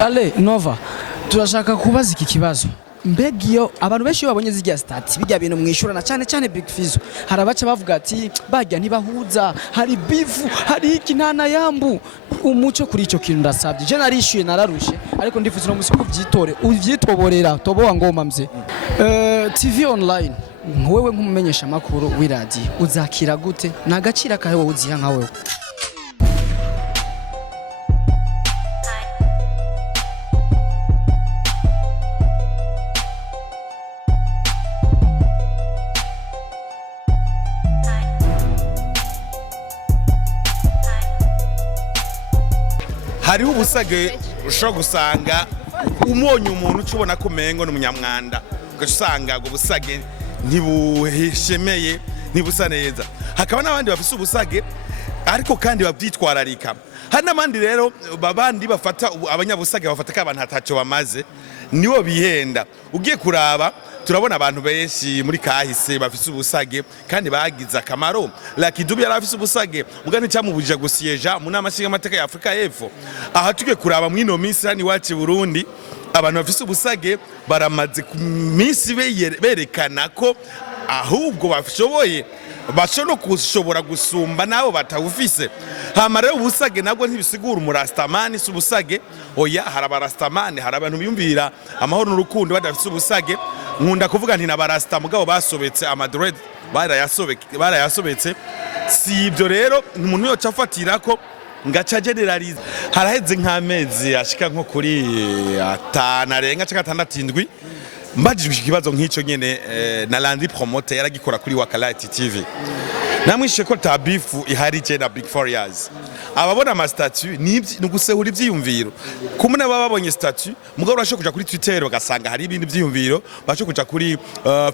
Ale Nova turashaka kubaza iki kibazo mbega iyo abantu benshi babonye zirya stats bijya bintu mwishurana cyane Big Fizzo harabaca bavuga ati bajya ntibahuza hari beef hari iki ntana yambu umuco kuri ico kintu ndasabye je narishuye nararushe ariko ndifuza no musi kuvyitore uvyitoborera tobowa ngoma mze TV online wewe nkumumenyesha makuru w'iradio uzakira gute nagacira kahe wowe uziha nka wewe hariho ubusage ushobora gusanga umonye umuntu ucubona ko umengo n'umunyamwanda ugasanga ngo busage ntibuheshemeye ntibusa neza hakaba n'abandi bafise ubusage ariko kandi babyitwararika hari n'abandi rero babandi bafata abanyabusage bafata ko abantu hataco bamaze nibo bihenda ugiye kuraba turabona abantu benshi muri kahise bafise ubusage kandi bagize akamaro Lucky Dube yarafise ubusage mugani cyamubujije gusiyeja mu nama nshinga amateka ya Afrika y'Epfo aha tugiye kuraba mwino minsi hani wacu Burundi abantu bafise ubusage baramaze ku minsi berekana ko ahubwo bashoboye no kushobora gusumba nabo batawufise hama rero ubusage nabwo ntibisigura umurastamani si ubusage oya harabarastamani hari abantu biyumvira amahoro n'urukundo badafise ubusage nkunda kuvuga nti nabarasta mugabo basobetse amadred barayasobetse si ibyo rero umuntu yoca afatira ko ngaca generalize haraheze nk'amezi ashika nko kuri 5 arenga cyangwa 6 mbajijwe ikibazo nk'icyo nyene na Landry Promoter yaragikora kuri Wakalati TV namwishe ko tabifu ihari je na Big 4 years ababona ama statut ni gusehura ivyiyumviro kumune baba babonye statut mugabo urasho kuja kuri Twitter bagasanga hari ibindi vyiyumviro basho kuja kuri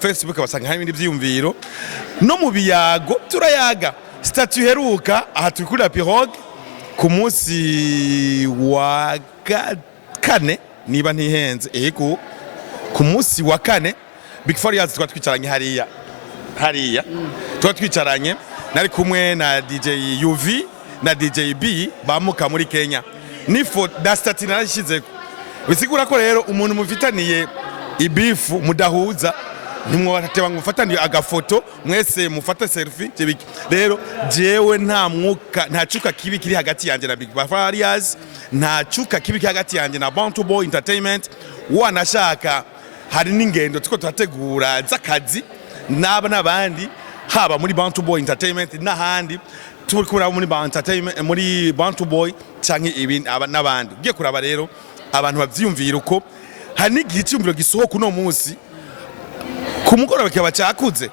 Facebook basanga hari ibindi vyiyumviro no mu biyago turayaga statut heruka aha turi kuri la pirogue ku munsi wa kane niba ntihenze ego ku munsi wa kane Big 4 years twatwicaranye hariya twatwicaranye nari kumwe na DJ UV na DJ B bamuka muri Kenya nifo dastati narashize bisigura ko rero umuntu mufitaniye ibifu mudahuza nimwabateba ngufataniye agafoto mwese mufata selfie jebiki rero jewe nta cuka kibi kiri hagati yanje na Big 4 years nta cuka kibi kiri hagati yanje na Bounty Boy Entertainment wanashaka hari n'ingendo tuko turategura z'akazi n'abandi haba muri Bounty Boy Entertainment n'ahandi turi kuraba muri Entertainment muri Bounty Boy canke ibindi n'abandi ugiye kuraba rero abantu bavyumvira uko hari n'igihe cyumviro gisohoka uno munsi ku mugoroba kaba cyakuze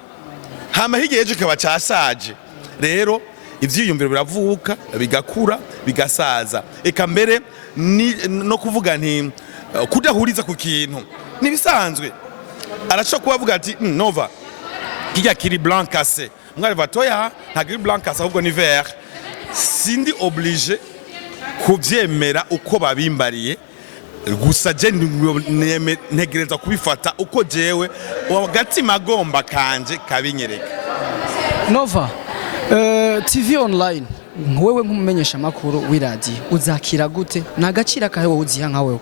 hama higeje kaba cyasaje rero ivyiyumviro biravuka bigakura bigasaza eka mbere no kuvuga nti kudahuriza ku kintu nibisanzwe aracho kubavuga ati Nova kijya kiri blanc cassé mwari batoya nta kiri blanc cassé ahubwo ni vert sindi obligé kuvyemera uko babimbariye gusa je ntegereza kubifata uko jewe gatima gomba kanje kabinyereka Nova TV online wewe nkumumenyesha makuru w'iradio uzakira gute nagacira kahe wowe uziha nka wewe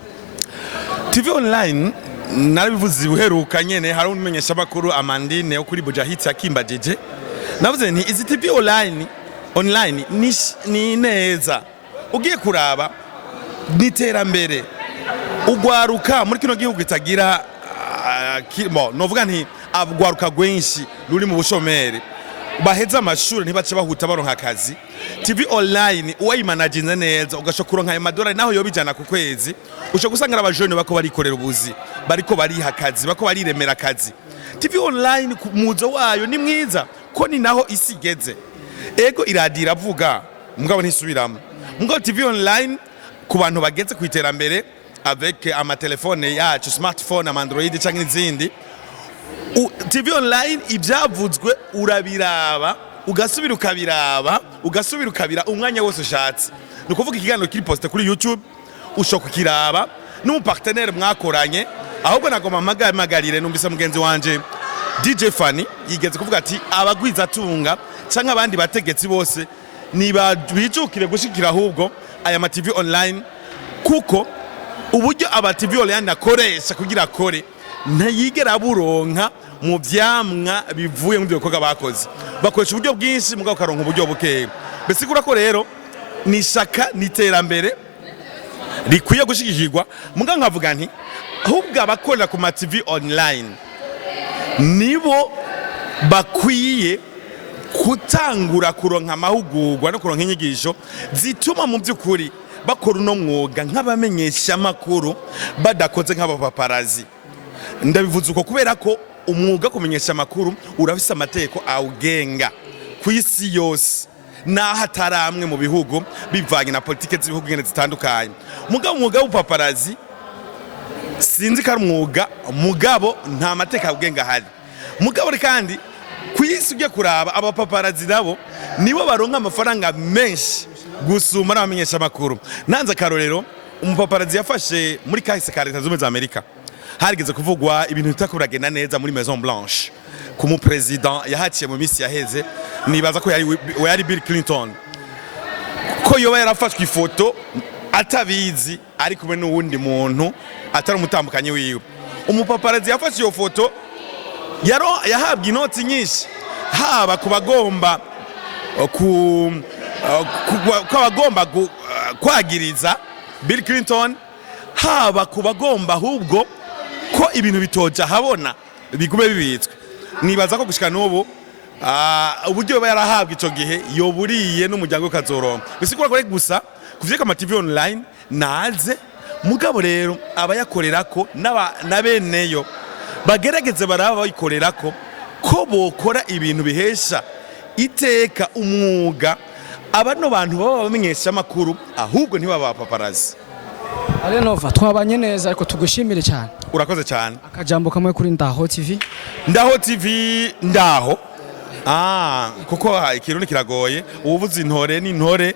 TV online narabivuze uheruka nyene hari umumenyesha makuru Amandine yo kuri Bujahitsi akimbajeje navuze nti izi TV online ni neza ugiye kuraba niterambere ugwaruka muri kino gihugu itagira novuga nti abugwaruka gwenshi ruri mu bushomeri baheza amashuri ntibace bahuta baronka akazi TV online uwayimanaginze neza ugashokura nka amadolari naho yo bijana ku kwezi usho gusanga abajone bako barikorera ubuzi bariko bariha akazi bako bariremera akazi TV online muzo wayo ni mwiza ko ni naho isigeze ego iradira avuga mugabo ntisubiramo mugabo TV online ku bantu bageze ku iterambere avec amatelefone yacu smartphone Android cyangwa izindi TV online ibyavuzwe urabiraba ugasubira ukabira umwanya wose ushatse no kuvuga ikiganiro kiri poste kuri YouTube ushoka kiraba n'umupartenaire mwakoranye ahubwo nagoma magarire numbisa mugenzi wanje DJ Fanny yigeze kuvuga ati abagwiza tunga canke abandi bategetsi bose niba bijukire gushikira ahubwo aya ma TV online kuko uburyo aba TV online akoresha kugira akore ntayigera buronka mu vyamwa bivuye mu bikorwa bakoze, bakoresha uburyo bwinshi mugabo karonka uburyo bukeya. Besigura ko rero ni shaka niterambere rikwiye gushigikirwa, mugabo nkavuga nti ahubwo abakorera ku ma TV online nibo bakwiye kutangura kuronka amahugurwa no kuronka inyigisho zituma mu by'ukuri bakora uno mwuga nk'abamenyesha makuru badakoze nk'abapaparazi. Ndabivuze uko kubera ko umwuga kumenyesha makuru urafise amategeko awugenga ku isi yose naho ataramwe mu bihugu bivanye na politike z'ibihugu ngene zitandukanye. Mugabo umwuga w'upaparazi sinzi ko ari umwuga mugabo nta mategeko awugenga hari. Mugabo kandi ku isi ugiye kuraba abapaparazi nabo nibo baronka amafaranga menshi gusuma n'abamenyesha makuru. Nanze akarorero umupaparazi yafashe muri kahise ka Leta Zunze Ubumwe za Amerika harigeze kuvugwa ibintu bitakuragenda neza muri Maison Blanche ku mu president yahaciye mu misi yaheze, nibaza ko yari Bill Clinton, ko yoba yarafashwe ifoto atabizi ari kumwe n'uwundi muntu atari umutambukanye wiwe. Umupaparazi yafashe iyo foto yahabwa inoti nyinshi, haba kubagomba kwagiriza Bill Clinton, haba kubagomba ahubwo ko ibintu bitoja habona bigume bibitswe. Nibaza ko gushika n'ubu uburyo yarahabwa ico gihe yoburiye n'umuryango kazoronka. Bisigura ko gusa kuvyeka ama TV online naze mugabo rero abayakorerako na beneyo bagerageze baraba bayikorerako ko bokora ibintu bihesha iteka umwuga abano bantu baba bamenyesha makuru ahubwo ntibaba paparazi. Alenova twabanye neza ariko tugushimire cyane. Urakoze cyane. Akajambo kamwe kuri Ndaho TV. Ndaho TV ndaho. Kuko ikirundi kiragoye, uvuze n'intore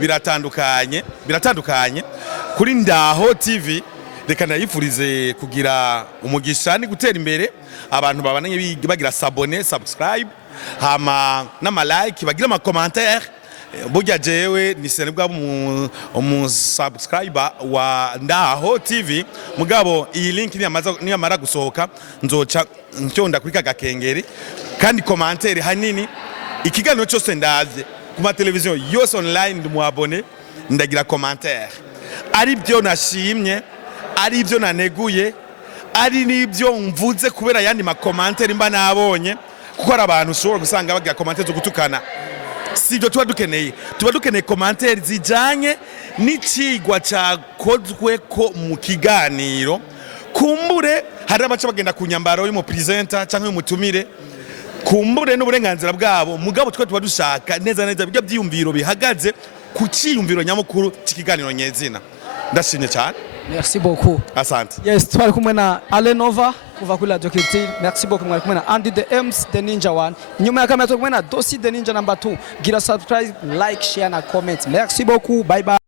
biratandukanye. Kuri Ndaho TV reka ndayifurize kugira umugisha ni gutera imbere, abantu babanye bagira s'abonner, subscribe, hama n'ama like, bagira ama commentaire. Burya jewe nisene bwa umu subscriber wa Ndaho TV, mugabo iyi link niyamara gusohoka nzoca ncyonda kuri kagakengeri, kandi commentaire hanini ikiganiro cyose ndavye ku ma television yose online ndumuabone ndagira commentaire, ari byo nashimye, ari byo naneguye, ari nibyo mvuze kubera yandi ma commentaire mba nabonye, kuko ari abantu ushobora gusanga bagira commentaire zo gutukana. Sibyo tuba dukeneye commentaire zijanye n'icigwa cakozwe ko mu kiganiro. Kumbure hari abaca bagenda ku nyambaro y'umu presenter canke y'umutumire, kumbure n'uburenganzira bwabo, mugabo twe tuba dushaka neza bijya byiyumviro bihagaze ku ciyumviro nyamukuru c'ikiganiro nyezina. Ndashimye cyane. Merci beaucoup. Asante. Yes, twari kumwe na Alenova kuva kuri Radio Culture. Merci beaucoup mwari kumwe na Andy the M's the Ninja One. Nyuma ya kamera twari kumwe na Dosi the Ninja number 2. Gira subscribe, like, share na comment. Merci beaucoup. Bye bye.